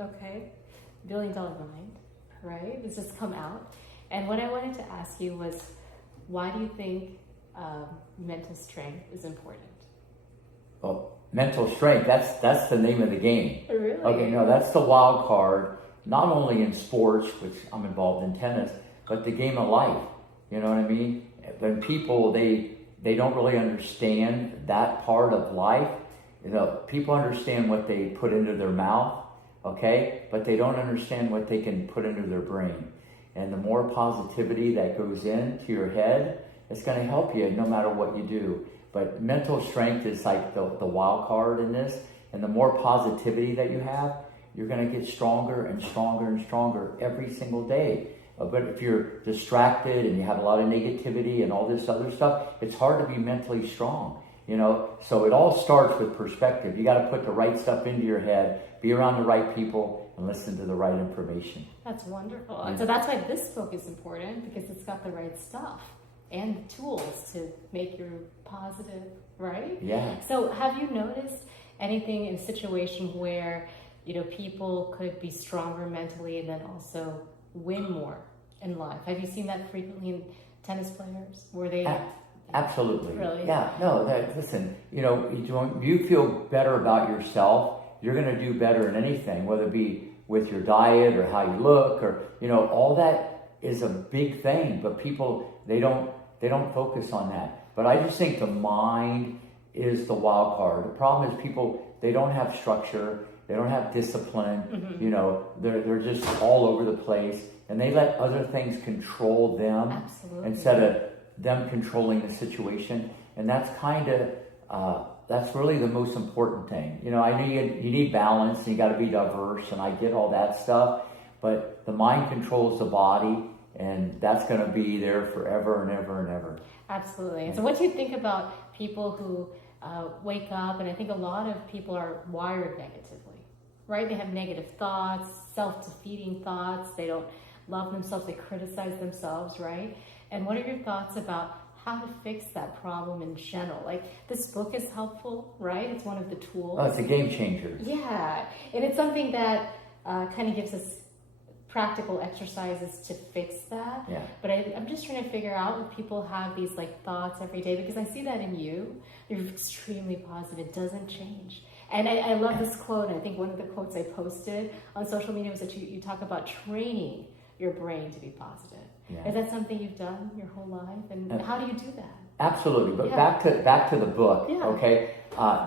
okay? $1 billion mind, right? It's just come out. And what I wanted to ask you was, why do you think mental strength is important? Well, mental strength, that's the name of the game. Really? Okay, no, that's the wild card, not only in sports, which I'm involved in tennis, but the game of life. You know what I mean? When people, they don't really understand that part of life. You know, people understand what they put into their mouth, okay? But they don't understand what they can put into their brain. And the more positivity that goes into your head, it's going to help you no matter what you do. But mental strength is like the wild card in this. And the more positivity that you have, you're going to get stronger and stronger and stronger every single day. But if you're distracted and you have a lot of negativity and all this other stuff, it's hard to be mentally strong, you know? So it all starts with perspective. You got to put the right stuff into your head, be around the right people, and listen to the right information. That's wonderful. And so that's why this book is important, because it's got the right stuff and the tools to make you positive, right? Yeah. So have you noticed anything in a situation where, you know, people could be stronger mentally and then also win more in life? Have you seen that frequently in tennis players where they... Absolutely. Really? Yeah. No, listen, you know, you feel better about yourself, you're going to do better in anything, whether it be with your diet or how you look or, you know, all that is a big thing, but people, they don't focus on that. But I just think the mind is the wild card. The problem is people, they don't have structure, they don't have discipline, you know, they're just all over the place, and they let other things control them. Absolutely. Instead of them controlling the situation. And that's kind of, that's really the most important thing. You know, I know you need balance, and you got to be diverse, and I get all that stuff, but the mind controls the body, and that's going to be there forever and ever and ever. Absolutely. And so what do you think about people who wake up, and I think a lot of people are wired negatively, right? They have negative thoughts, self-defeating thoughts. They don't love themselves. They criticize themselves, right? And what are your thoughts about how to fix that problem in general? Like, this book is helpful, right? It's one of the tools. Oh, it's a game changer. Yeah. And it's something that kind of gives us practical exercises to fix that. Yeah. But I'm just trying to figure out when people have these like thoughts every day, because I see that in you. You're extremely positive. It doesn't change. And I love this quote. I think one of the quotes I posted on social media was that you talk about training your brain to be positive. Yeah. Is that something you've done your whole life? And how do you do that? Absolutely. But back to the book, okay?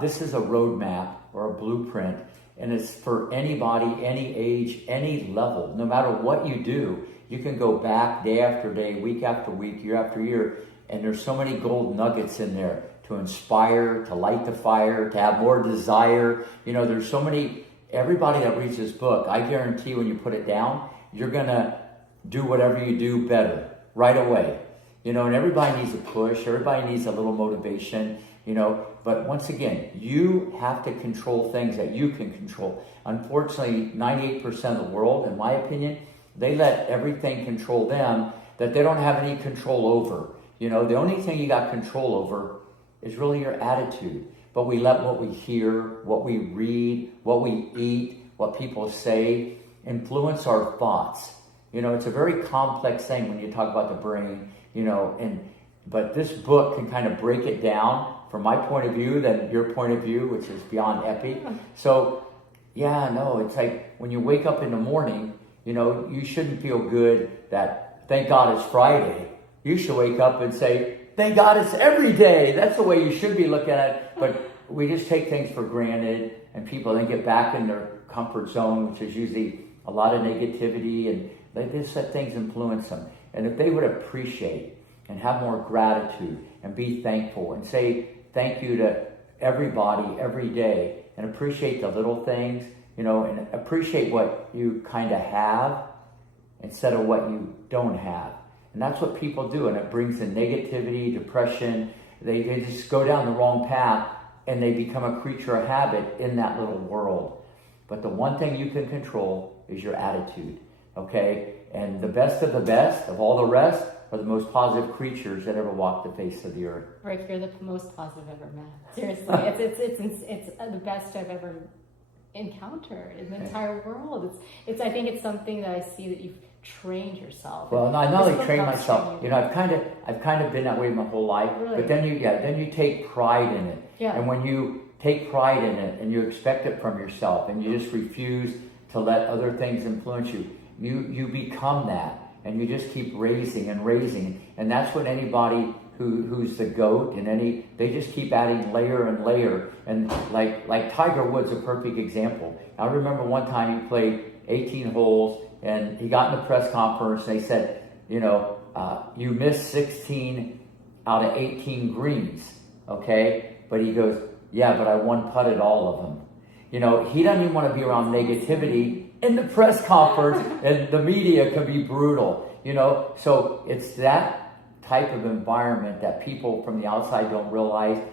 This is a roadmap or a blueprint, and it's for anybody, any age, any level. No matter what you do, you can go back day after day, week after week, year after year, and there's so many gold nuggets in there to inspire, to light the fire, to have more desire. You know, there's so many. Everybody that reads this book, I guarantee when you put it down, you're going to do whatever you do better right away. You know, and everybody needs a push. Everybody needs a little motivation, you know. But once again, you have to control things that you can control. Unfortunately, 98% of the world, in my opinion, they let everything control them that they don't have any control over. You know, the only thing you got control over is really your attitude. But we let what we hear, what we read, what we eat, what people say, influence our thoughts. You know, it's a very complex thing when you talk about the brain, you know, but this book can kind of break it down from my point of view than your point of view, which is beyond epic. So, it's like when you wake up in the morning, you know, you shouldn't feel good that, thank God it's Friday. You should wake up and say, thank God it's every day. That's the way you should be looking at it. But we just take things for granted, and people then get back in their comfort zone, which is usually a lot of negativity, and they just let things influence them. And if they would appreciate and have more gratitude and be thankful and say thank you to everybody every day and appreciate the little things, you know, and appreciate what you kind of have instead of what you don't have. And that's what people do, and it brings in negativity, depression. They just go down the wrong path, and they become a creature of habit in that little world. But the one thing you can control is your attitude, okay? And the best of all the rest are the most positive creatures that ever walked the face of the earth. Rick, you're the most positive I've ever met. Seriously, it's the best I've ever encountered in the entire world. I think it's something that I see that you've trained yourself. Well, I not only trained myself, I've kind of been that way my whole life. Really? But then you take pride in it. Yeah. And when you take pride in it and you expect it from yourself and you just refuse to let other things influence you, you become that, and you just keep raising and raising. And that's what anybody who's the GOAT they just keep adding layer and layer. And like Tiger Woods, a perfect example. I remember one time he played 18 holes and he got in a press conference and they said, you missed 16 out of 18 greens, okay? But he goes, yeah, but I one-putted all of them. He doesn't even want to be around negativity in the press conference, and the media can be brutal, So it's that type of environment that people from the outside don't realize.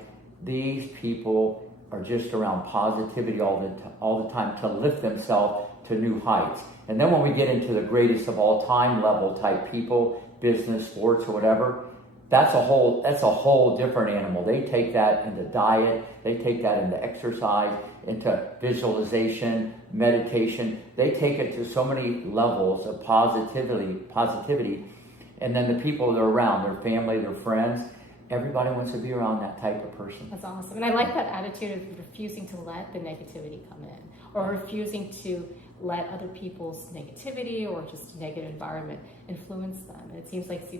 These people are just around positivity all the time to lift themselves to new heights. And then when we get into the greatest of all time level type people, business, sports, or whatever, that's a whole different animal. They take that into diet, they take that into exercise, into visualization, meditation. They take it to so many levels of positivity. And then the people they're around, their family, their friends, everybody wants to be around that type of person. That's awesome. And I like that attitude of refusing to let the negativity come in, or refusing to let other people's negativity or just negative environment influence them. And it seems like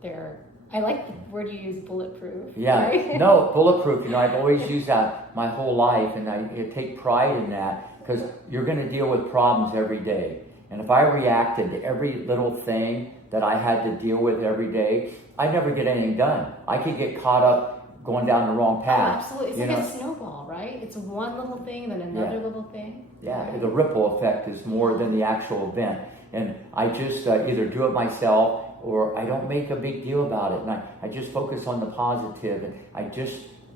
they're, I like the word you use, bulletproof. Yeah, right? No, bulletproof. I've always used that my whole life, and I take pride in that, because you're going to deal with problems every day. And if I reacted to every little thing that I had to deal with every day, I'd never get anything done. I could get caught up going down the wrong path. Oh, absolutely. It's like a snowball, right? It's one little thing and then another little thing. Yeah, the ripple effect is more than the actual event. And I just either do it myself, or I don't make a big deal about it. And I just focus on the positive. And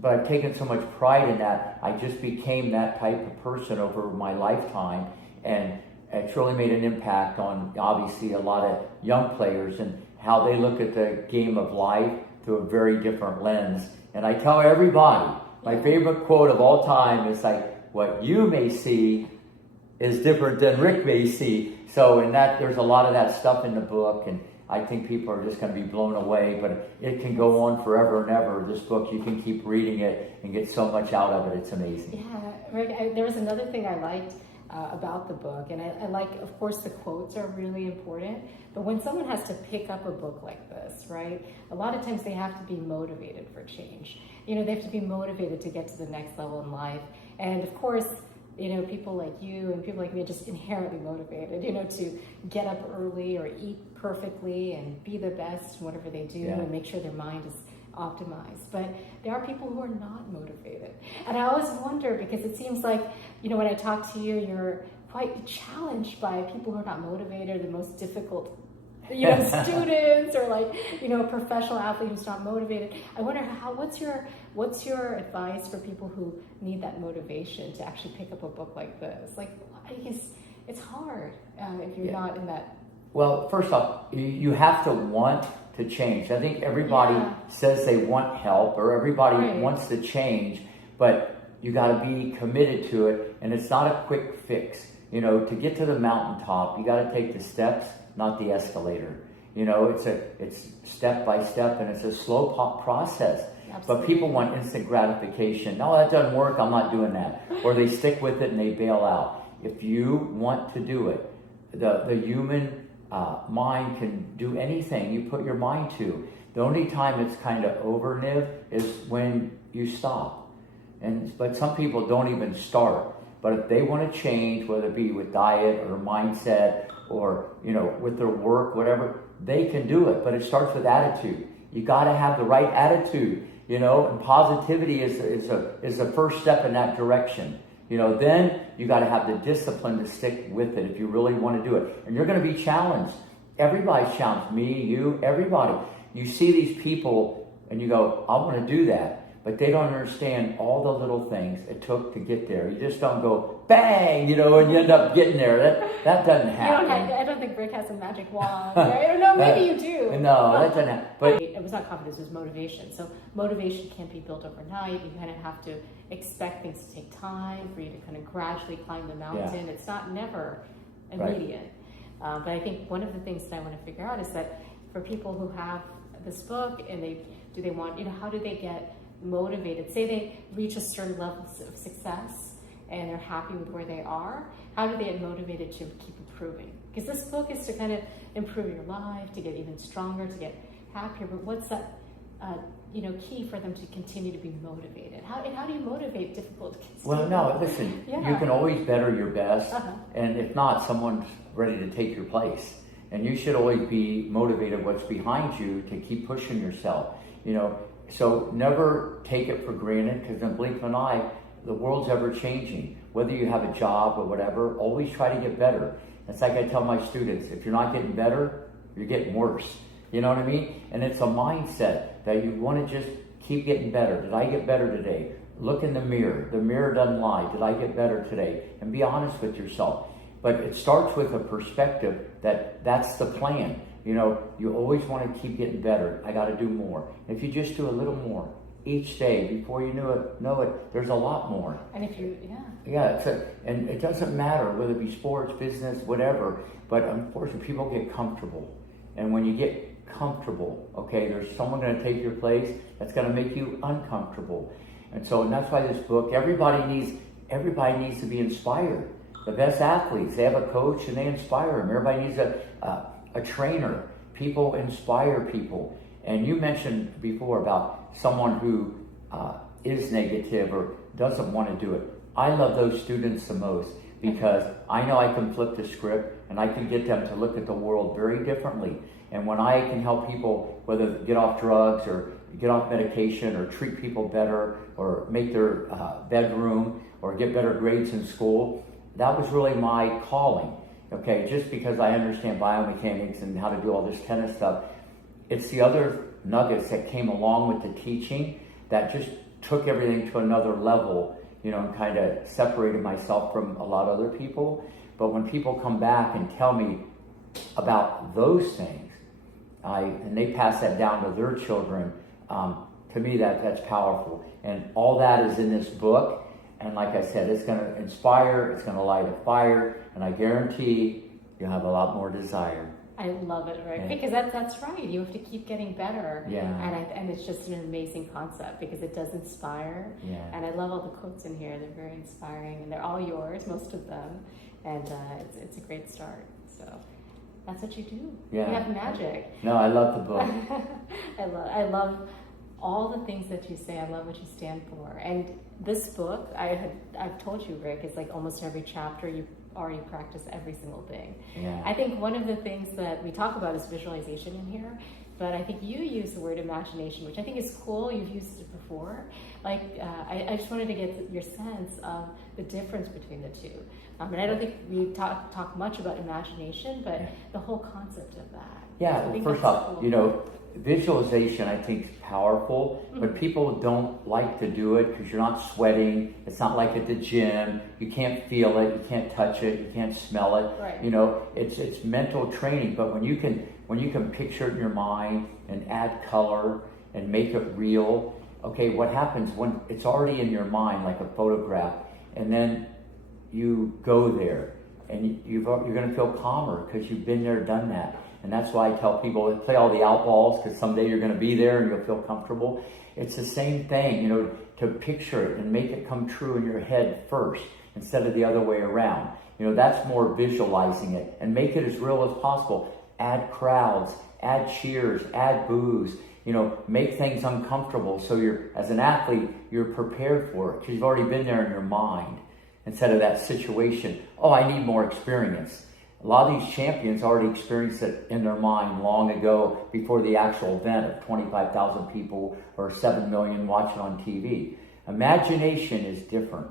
but I've taken so much pride in that, I just became that type of person over my lifetime. And it's really made an impact on, obviously, a lot of young players and how they look at the game of life through a very different lens. And I tell everybody, my favorite quote of all time is what you may see is different than Rick may see. So there's a lot of that stuff in the book, and I think people are just going to be blown away, but it can go on forever and ever. This book, you can keep reading it and get so much out of it. It's amazing. Yeah, Rick, there was another thing I liked about the book, and I like, of course, the quotes are really important, but when someone has to pick up a book like this, right, a lot of times they have to be motivated for change. They have to be motivated to get to the next level in life. And of course, people like you and people like me are just inherently motivated, to get up early or eat perfectly and be the best in whatever they do and make sure their mind is optimized. But there are people who are not motivated. And I always wonder, because it seems like, when I talk to you, you're quite challenged by people who are not motivated, the most difficult students, or a professional athlete who's not motivated. I wonder what's your advice for people who need that motivation to actually pick up a book like this? I guess it's hard if you're not in that. Well, first off, you have to want to change. I think everybody says they want help, or everybody wants to change, but you got to be committed to it, and it's not a quick fix. To get to the mountaintop, you got to take the steps, not the escalator. It's step by step, and it's a slow process. Absolutely. But people want instant gratification. No, that doesn't work. I'm not doing that. Or they stick with it and they bail out. If you want to do it, the human mind can do anything you put your mind to. The only time it's kind of over is when you stop. But some people don't even start. But if they want to change, whether it be with diet or mindset or with their work, whatever, they can do it. But it starts with attitude. You got to have the right attitude, and positivity is the first step in that direction. Then you got to have the discipline to stick with it if you really want to do it. And you're going to be challenged. Everybody's challenged. Me, you, everybody. You see these people and you go, I want to do that. but they don't understand all the little things it took to get there. You just don't go bang, you know, and you end up getting there. That doesn't happen. I don't think Rick has a magic wand. Right? No, maybe you do. No, that doesn't happen. But it was not confidence, it was motivation. So motivation can't be built overnight. You kind of have to expect things to take time for you to kind of gradually climb the mountain. It's not never immediate. Right. But I think one of the things that I want to figure out is that for people who have this book and they want, you know, how do they get motivated? Say they reach a certain level of success and they're happy with where they are. How do they get motivated to keep improving? Because this book is to kind of improve your life, to get even stronger, to get happier. But what's that, key for them to continue to be motivated? How do you motivate difficult kids? Well, no, listen, you can always better your best. And if not, someone's ready to take your place. And you should always be motivated what's behind you to keep pushing yourself, you know. So never take it for granted, because in a blink of an eye, the world's ever changing. Whether you have a job or whatever, always try to get better. It's like I tell my students, if you're not getting better, you're getting worse. You know what I mean? And it's a mindset that you want to just keep getting better. Did I get better today? Look in the mirror. The mirror doesn't lie. Did I get better today? And be honest with yourself. But it starts with a perspective that's the plan. You know, you always want to keep getting better. I got to do more. If you just do a little more each day, before you know it, there's a lot more. And if you, and it doesn't matter whether it be sports, business, whatever. But unfortunately, people get comfortable. And when you get comfortable, okay, there's someone going to take your place that's going to make you uncomfortable. And that's why this book, everybody needs to be inspired. The best athletes, they have a coach and they inspire them. Everybody needs a trainer. People inspire people. And you mentioned before about someone who is negative or doesn't want to do it. I love those students the most, because I know I can flip the script and I can get them to look at the world very differently. And when I can help people, whether get off drugs or get off medication or treat people better or make their bedroom or get better grades in school, that was really my calling. Okay, just because I understand biomechanics and how to do all this kind of stuff, it's the other nuggets that came along with the teaching that just took everything to another level, you know, and kind of separated myself from a lot of other people. But when people come back and tell me about those things, and they pass that down to their children, to me that's powerful. And all that is in this book. And like I said, it's going to inspire, it's going to light a fire, and I guarantee you'll have a lot more desire. I love it, Rick, because that's right. You have to keep getting better. Yeah. And it's just an amazing concept because it does inspire. Yeah. And I love all the quotes in here. They're very inspiring, and they're all yours, most of them. And it's a great start. So that's what you do. Yeah. You have magic. No, I love the book. I love all the things that you say. I love what you stand for. And this book, I've told you, Rick, it's like almost every chapter you already practice every single thing. Yeah. I think one of the things that we talk about is visualization in here, but I think you use the word imagination, which I think is cool. You've used it before. Like, I just wanted to get your sense of the difference between the two. And I don't think we talk much about imagination, but the whole concept of that. Yeah, well, first off, cool. you know, visualization I think is powerful, but people don't like to do it because you're not sweating. It's not like at the gym. You can't feel it. You can't touch it. You can't smell it. Right. You know, it's mental training. But when you can picture it in your mind and add color and make it real, okay, what happens when it's already in your mind like a photograph, and then you go there and you're going to feel calmer because you've been there, done that. And that's why I tell people, play all the out balls, because someday you're going to be there and you'll feel comfortable. It's the same thing, you know, to picture it and make it come true in your head first instead of the other way around. You know, that's more visualizing it, and make it as real as possible. Add crowds, add cheers, add boos, you know, make things uncomfortable so as an athlete, you're prepared for it because you've already been there in your mind instead of that situation. Oh, I need more experience. A lot of these champions already experienced it in their mind long ago before the actual event of 25,000 people or 7 million watching on TV. Imagination is different.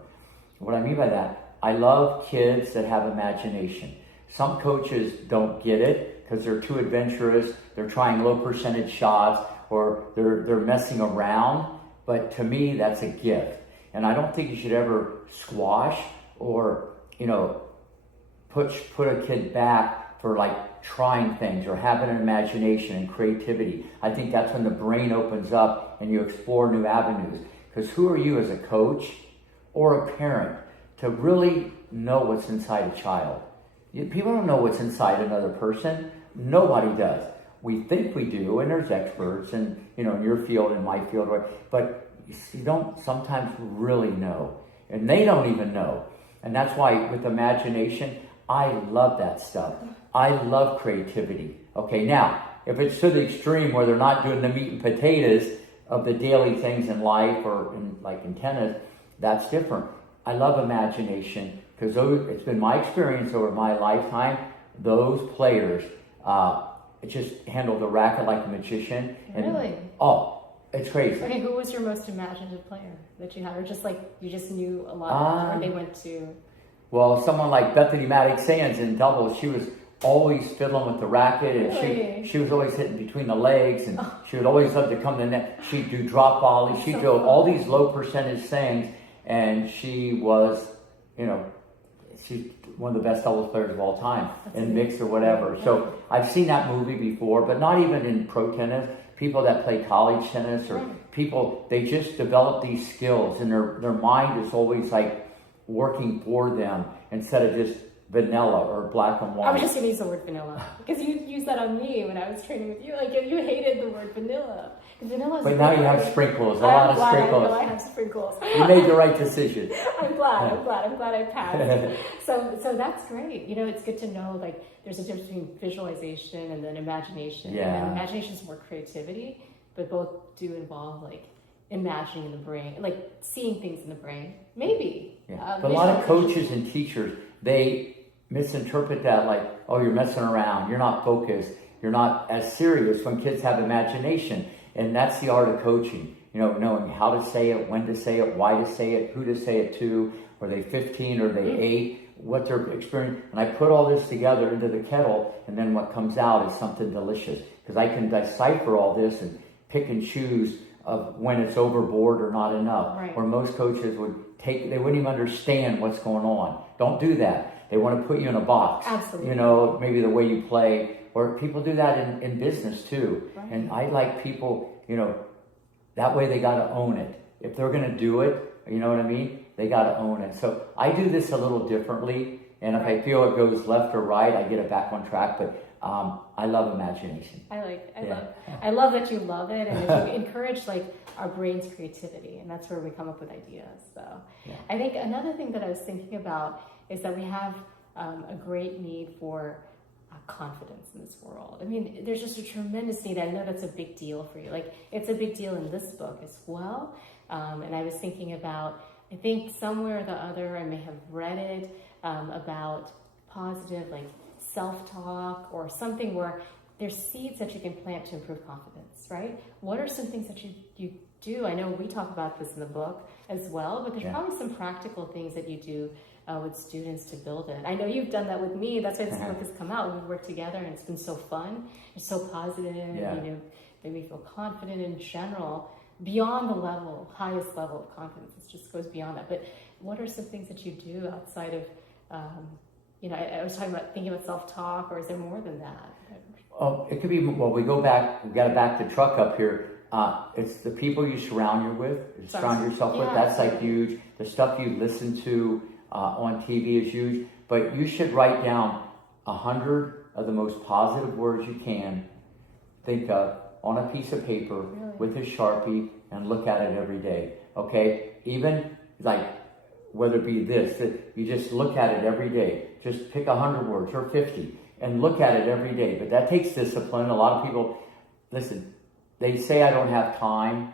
What I mean by that, I love kids that have imagination. Some coaches don't get it because they're too adventurous, they're trying low percentage shots, or they're messing around. but to me, that's a gift. And I don't think you should ever squash or, put a kid back for like trying things or having an imagination and creativity. I think that's when the brain opens up and you explore new avenues. Because who are you as a coach or a parent to really know what's inside a child? People don't know what's inside another person. Nobody does. We think we do, and there's experts, and in your field, in my field, but you don't sometimes really know, and they don't even know. And that's why with imagination, I love that stuff. I love creativity. Okay, now, if it's to the extreme where they're not doing the meat and potatoes of the daily things in life or in tennis, that's different. I love imagination because it's been my experience over my lifetime, those players just handle the racket like a magician. Really? It's crazy. Okay, who was your most imaginative player that you had? Or just like you just knew a lot before they went to... Well, someone like Bethany Maddox-Sands in doubles, she was always fiddling with the racket, and really? she was always hitting between the legs, and she would always love to come to the net. She'd do drop volleys. She'd do all these low percentage things, and she was, she's one of the best doubles players of all time in mixed or whatever. Yeah. So I've seen that movie before, but not even in pro tennis. People that play college tennis or people, they just develop these skills, and their mind is always like working for them instead of just vanilla or black and white. I was just going to use the word vanilla because you used that on me when I was training with you. Like you hated the word vanilla. But now you have sprinkles, a lot of sprinkles. I have sprinkles. You made the right decision. I'm glad I passed. So that's great. It's good to know like there's a difference between visualization and then imagination. Yeah. And imagination is more creativity, but both do involve like imagining in the brain, like seeing things in the brain. Maybe. Yeah. But a lot of coaches and teachers, they misinterpret that like, oh, you're messing around, you're not focused, you're not as serious when kids have imagination. And that's the art of coaching, knowing how to say it, when to say it, why to say it, who to say it to, are they 15 or are they 8, what their experience. And I put all this together into the kettle, and then what comes out is something delicious. Because I can decipher all this and pick and choose of when it's overboard or not enough. Right. Where most coaches they wouldn't even understand what's going on. Don't do that. They want to put you in a box. Absolutely. Maybe the way you play. Or people do that in business too. Right. And I like people, that way they got to own it. If they're going to do it, you know what I mean? They got to own it. So I do this a little differently. And if I feel it goes left or right, I get it back on track. But I love imagination. I love that you love it, and that you encourage like our brain's creativity, and that's where we come up with ideas. So I think another thing that I was thinking about is that we have a great need for confidence in this world. I mean, there's just a tremendous need. I know that's a big deal for you. Like, it's a big deal in this book as well. And I was thinking about, I think somewhere or the other, I may have read it about positive, like self-talk or something where there's seeds that you can plant to improve confidence, right? What are some things that you do? I know we talk about this in the book as well, but there's probably some practical things that you do with students to build it. I know you've done that with me. That's why this book has come out. We've worked together, and it's been so fun. It's so positive. Made me feel confident in general, beyond the highest level of confidence. It just goes beyond that. But what are some things that you do outside of, I was talking about thinking about self-talk, or is there more than that? It could be, we got to back the truck up here. It's the people you surround yourself with. That's like huge. The stuff you listen to on TV is huge. But you should write down 100 of the most positive words you can think of on a piece of paper with a Sharpie and look at it every day. Okay? Even like whether it be this, that you just look at it every day. Just pick 100 words or 50 and look at it every day. But that takes discipline. A lot of people, listen, they say I don't have time.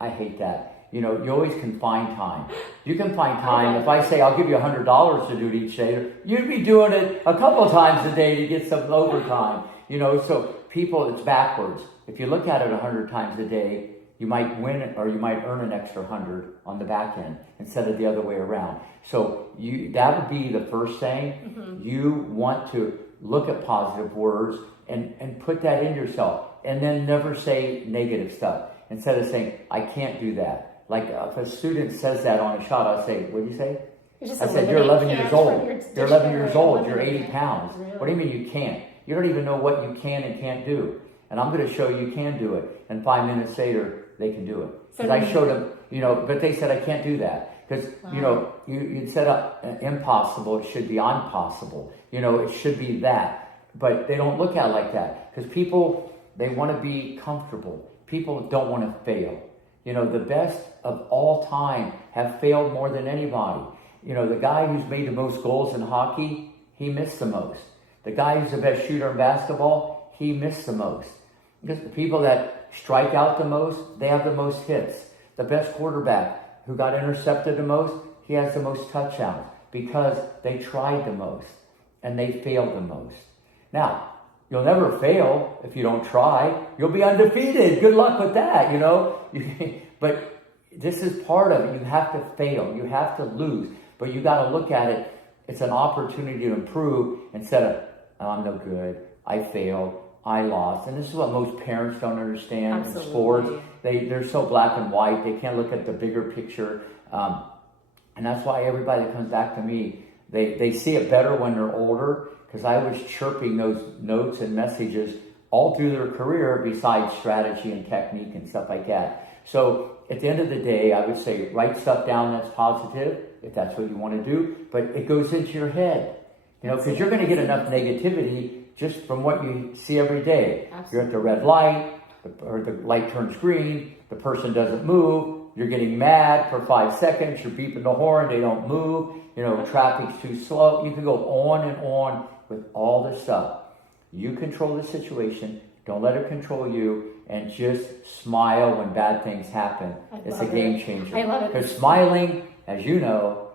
I hate that. You always can find time. You can find time. If I say I'll give you $100 to do it each day, you'd be doing it a couple of times a day to get some overtime. So people, it's backwards. If you look at it 100 times a day, you might win it, or you might earn an extra 100 on the back end instead of the other way around. So that would be the first thing. Mm-hmm. You want to look at positive words and put that in yourself, and then never say negative stuff. Instead of saying, I can't do that. Like if a student says that on a shot, I'll say, what do you say? I said, you're 11 years old. You're 11 years old. You're 80 pounds. pounds. Really? What do you mean you can't? You don't even know what you can and can't do. And I'm going to show you can do it. And 5 minutes later, they can do it. Because I showed them, but they said I can't do that. Because, you set up impossible, it should be impossible. It should be that. But they don't look at it like that. Because people, they want to be comfortable. People don't want to fail. The best of all time have failed more than anybody. The guy who's made the most goals in hockey, he missed the most. The guy who's the best shooter in basketball, he missed the most. Because the people that strike out the most, they have the most hits. The best quarterback who got intercepted the most, he has the most touchdowns because they tried the most and they failed the most. Now, you'll never fail if you don't try. You'll be undefeated. Good luck with that, But this is part of it. You have to fail. You have to lose. But you got to look at it. It's an opportunity to improve instead of, I'm no good, I failed, I lost. And this is what most parents don't understand in sports. They're so black and white. They can't look at the bigger picture. And that's why everybody that comes back to me, they see it better when they're older, because I was chirping those notes and messages all through their career besides strategy and technique and stuff like that. So at the end of the day, I would say write stuff down that's positive, if that's what you want to do, but it goes into your head, because you're going to get enough negativity just from what you see every day. Absolutely. You're at the red light, or the light turns green, the person doesn't move, you're getting mad for 5 seconds, you're beeping the horn, they don't move, traffic's too slow. You can go on and on with all this stuff. You control the situation, don't let it control you, and just smile when bad things happen. It's a game changer. I love it. Because smiling, as you know,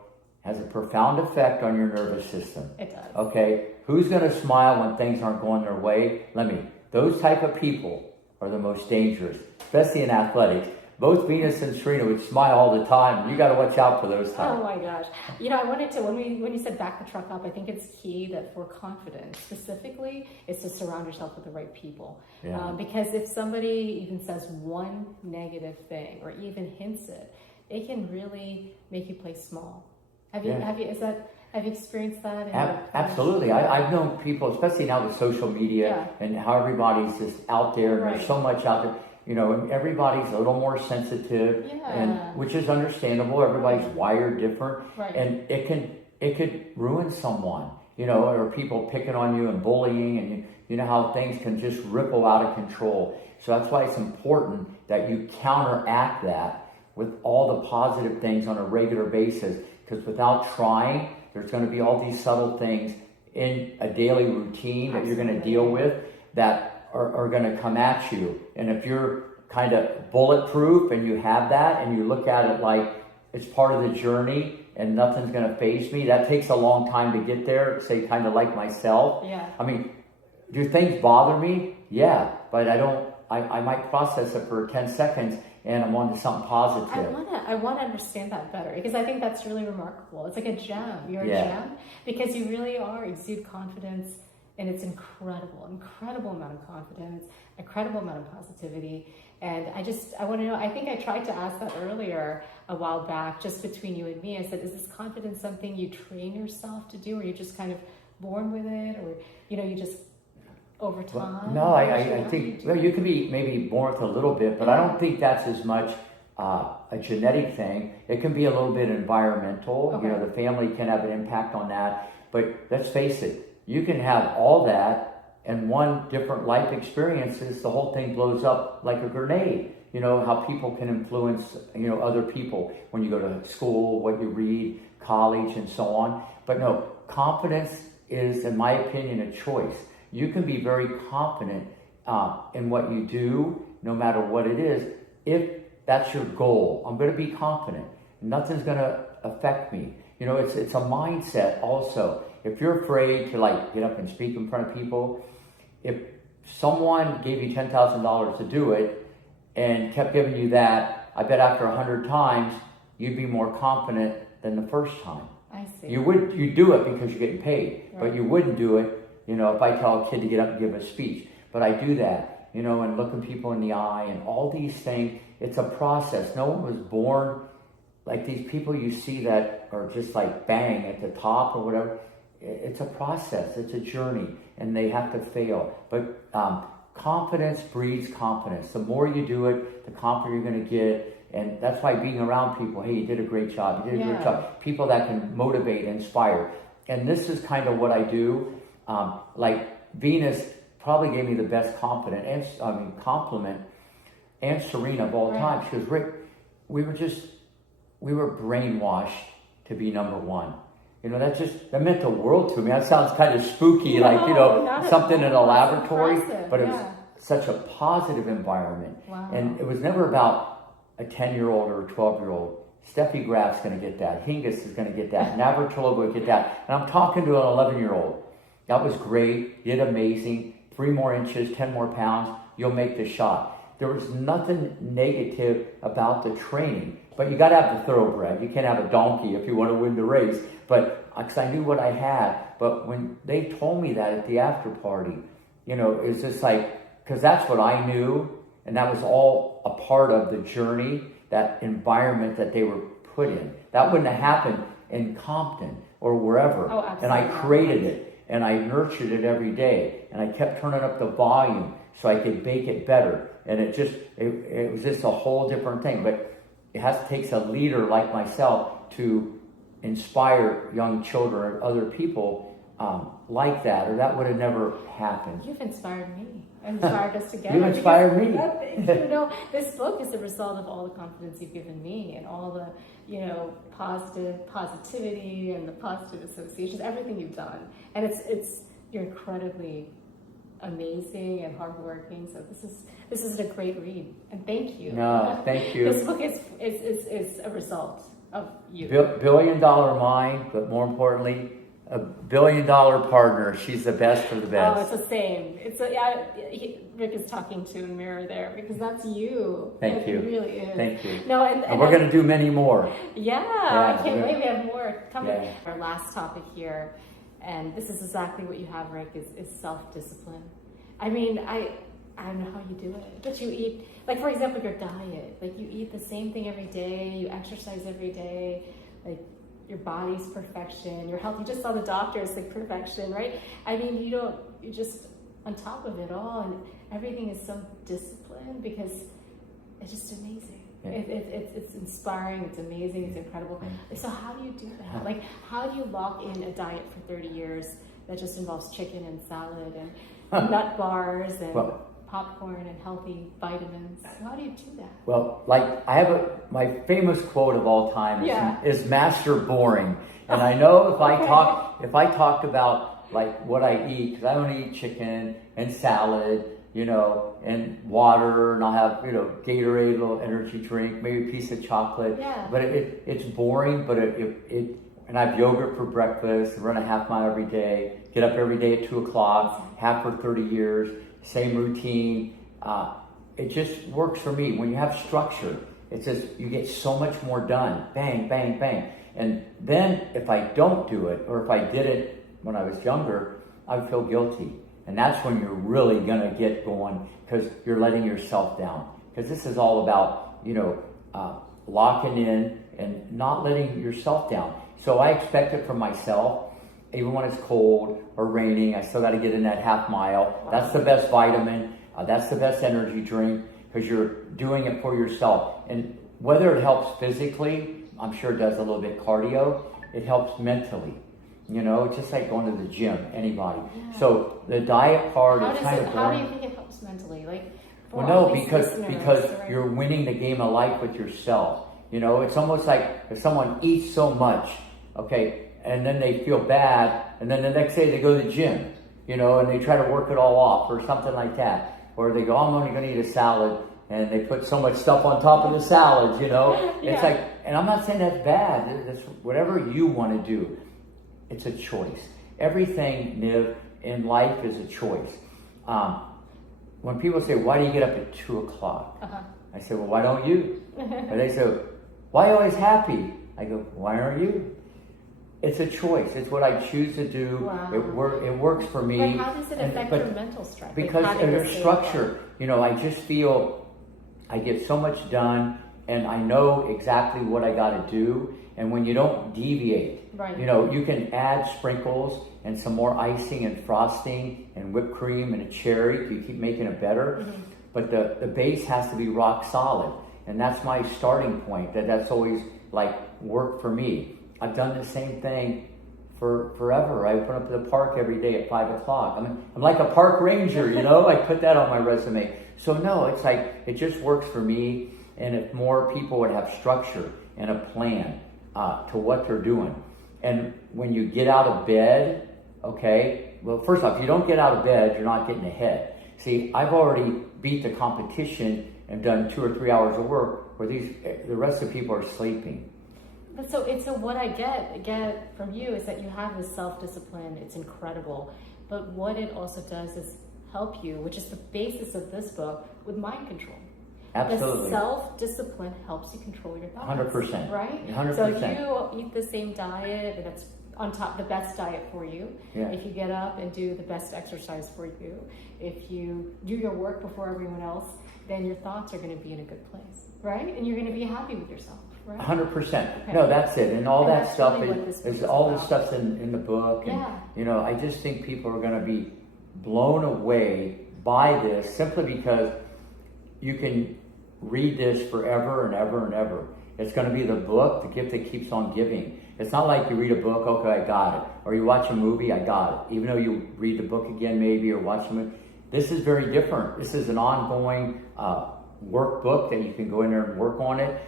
has a profound effect on your nervous system. It does. Okay? Who's going to smile when things aren't going their way? Those type of people are the most dangerous, especially in athletics. Both Venus and Serena would smile all the time. You got to watch out for those times. Oh my gosh. I wanted to, when you said back the truck up, I think it's key that for confidence specifically is to surround yourself with the right people. Yeah. Because if somebody even says one negative thing or even hints it, it can really make you play small. Have you experienced that? Absolutely. I've known people, especially now with social media and how everybody's just out there and there's so much out there. And everybody's a little more sensitive, and which is understandable. Everybody's wired different, and it could ruin someone, or people picking on you and bullying, and you know how things can just ripple out of control. So that's why it's important that you counteract that with all the positive things on a regular basis, because without trying, there's going to be all these subtle things in a daily routine that you're going to deal with that are going to come at you. And if you're kind of bulletproof and you have that and you look at it like it's part of the journey and nothing's going to faze me, that takes a long time to get there, say kind of like myself. Yeah. Do things bother me? Yeah, but I might process it for 10 seconds and I'm on to something positive. I want to understand that better, because I think that's really remarkable. It's like a gem. You're a gem because you really exude confidence. And it's incredible amount of confidence, incredible amount of positivity. And I want to know, I think I tried to ask that earlier a while back, just between you and me. I said, is this confidence something you train yourself to do, or you're just kind of born with it, or, you just over time? Well, no, I think, you can be maybe born with a little bit, but I don't think that's as much a genetic thing. It can be a little bit environmental. Okay. The family can have an impact on that. But let's face it, you can have all that, and one different life experiences, the whole thing blows up like a grenade. How people can influence, other people when you go to school, what you read, college, and so on. But no, confidence is, in my opinion, a choice. You can be very confident in what you do, no matter what it is, if that's your goal. I'm going to be confident. Nothing's going to affect me. It's a mindset also. If you're afraid to get up and speak in front of people, if someone gave you $10,000 to do it and kept giving you that, I bet after 100 times, you'd be more confident than the first time. I see. You'd do it because you're getting paid, but you wouldn't do it, if I tell a kid to get up and give a speech. But I do that, and looking people in the eye and all these things. It's a process. No one was born like these people you see that are just like bang at the top or whatever. It's a process. It's a journey, and they have to fail. But confidence breeds confidence. The more you do it, the confident you're going to get. And that's why being around people, hey, you did a great job. You did a great job. People that can motivate, inspire. And this is kind of what I do. Like Venus probably gave me the best compliment and Serena of all time. She goes, Rick, we were brainwashed to be number one. That meant the world to me. That sounds kind of spooky, something in a laboratory, but it was such a positive environment. Wow. And it was never about a 10-year-old or a 12-year-old. Steffi Graf's going to get that. Hingis is going to get that. Navratilova will get that. And I'm talking to an 11-year-old. That was great. You did amazing. 3 more inches, 10 more pounds. You'll make the shot. There was nothing negative about the training. But you got to have the thoroughbred. You can't have a donkey if you want to win the race. But because I knew what I had. But when they told me that at the after party, it's just like, because that's what I knew. And that was all a part of the journey, that environment that they were put in. That wouldn't have happened in Compton or wherever. Oh, absolutely. And I created it, and I nurtured it every day. And I kept turning up the volume so I could make it better. And it was just a whole different thing. But it takes a leader like myself to inspire young children or other people like that, or that would have never happened. You've inspired me. Inspired us together. You inspired me. This book is the result of all the confidence you've given me and all the, positivity and the positive associations, everything you've done. And you're incredibly amazing and hardworking. So this is a great read. And thank you. No, thank you. This book is a result of you. Billion-dollar mind, but more importantly, a billion-dollar partner. She's the best of the best. Oh, it's the same. Rick is talking to a mirror there because that's you. Thank you. It really is. Thank you. No, and we're going to do many more. Yeah, I can't wait. We have more coming. Yeah. Our last topic here, and this is exactly what you have, Rick, is self-discipline. I mean, I don't know how you do it, but you eat, like for example, your diet. Like you eat the same thing every day. You exercise every day. Like your body's perfection, your health. You just saw the doctor, it's like perfection, right? I mean, you're just on top of it all, and everything is so disciplined because it's just amazing. Yeah. It's inspiring, it's amazing, it's incredible. So how do you do that? Like, how do you lock in a diet for 30 years that just involves chicken and salad and nut bars and popcorn and healthy vitamins? How do you do that? Well, like I have my famous quote of all time is master boring. And I know if I talked about like what I eat, because I only eat chicken and salad, and water, and I'll have, Gatorade, a little energy drink, maybe a piece of chocolate. Yeah. But it's boring, but and I have yogurt for breakfast, run a half mile every day, get up every day at 2:00, have for 30 years, same routine. It just works for me. When you have structure, it's just, you get so much more done. Bang, bang, bang. And then if I don't do it, or if I did it when I was younger, I would feel guilty. And that's when you're really going to get going, because you're letting yourself down. Because this is all about, locking in and not letting yourself down. So I expect it from myself. Even when it's cold or raining, I still got to get in that half mile. That's the best vitamin. That's the best energy drink, because you're doing it for yourself. And whether it helps physically, I'm sure it does a little bit cardio, it helps mentally. It's just like going to the gym, anybody. Yeah. So the diet part is kind of boring. How do you think it helps mentally? Because you're winning the game of life with yourself. It's almost like if someone eats so much, and then they feel bad, and then the next day they go to the gym, and they try to work it all off or something like that. Or they go, I'm only going to eat a salad, and they put so much stuff on top of the salad, Yeah. It's like, and I'm not saying that's bad. It's whatever you want to do. It's a choice. Everything, Niv, in life is a choice. When people say, why do you get up at 2:00? I say, well, why don't you? And they say, why are you always happy? I go, why aren't you? It's a choice. It's what I choose to do. Wow. It works for me. But how does it affect your mental strength? Because Like having there's to say structure. You know, I just feel I get so much done, and I know exactly what I got to do. And when you don't deviate, right. you know, you can add sprinkles and some more icing and frosting and whipped cream and a cherry. You keep making it better. Mm-hmm. But the base has to be rock solid. And that's my starting point. That's always like worked for me. I've done the same thing for forever. I open up the park every day at 5 o'clock. I'm like a park ranger, you know? I put that on my resume. So no, it's like, it just works for me. And if more people would have structure and a plan to what they're doing. And when you get out of bed, okay, well, first off, if you don't get out of bed, you're not getting ahead. See, I've already beat the competition and done 2 or 3 hours of work where the rest of the people are sleeping. But so what I get from you is that you have this self-discipline. It's incredible. But what it also does is help you, which is the basis of this book, with mind control. Absolutely. The self-discipline helps you control your thoughts. 100%. Right? 100%. So if you eat the same diet, and that's on top the best diet for you. Yeah. If you get up and do the best exercise for you, if you do your work before everyone else, then your thoughts are going to be in a good place, right? And you're going to be happy with yourself, right? 100%. Okay. No, that's it. And all And that that's stuff really what this book is is all the about. stuff's in the book. And, Yeah. you know, I just think people are going to be blown away by this simply because you can read this forever and ever and ever. It's going to be the book, the gift that keeps on giving. It's not like you read a book, okay, I got it. Or you watch a movie, I got it. Even though you read the book again maybe or watch a movie. This is very different. This is an ongoing workbook that you can go in there and work on it.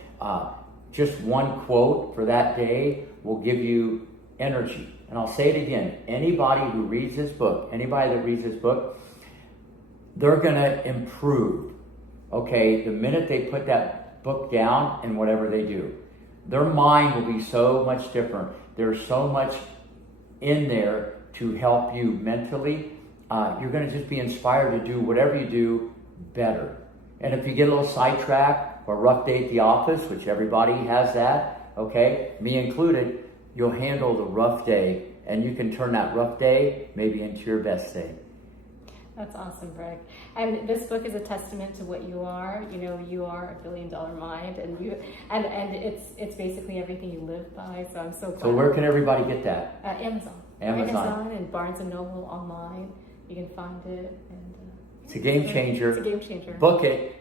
Just one quote for that day will give you energy. And I'll say it again. Anybody who reads this book, they're going to improve. Okay, the minute they put that book down and whatever they do, their mind will be so much different. There's so much in there to help you mentally. You're going to just be inspired to do whatever you do better. And if you get a little sidetracked or a rough day at the office, which everybody has that, okay, me included, you'll handle the rough day and you can turn that rough day maybe into your best day. That's awesome, Greg. And this book is a testament to what you are. You know, you are a $1 billion mind, and it's basically everything you live by. So I'm so glad. So where can everybody get that? Amazon and Barnes and Noble online. You can find it, and it's a game changer. It's a game changer. Book it.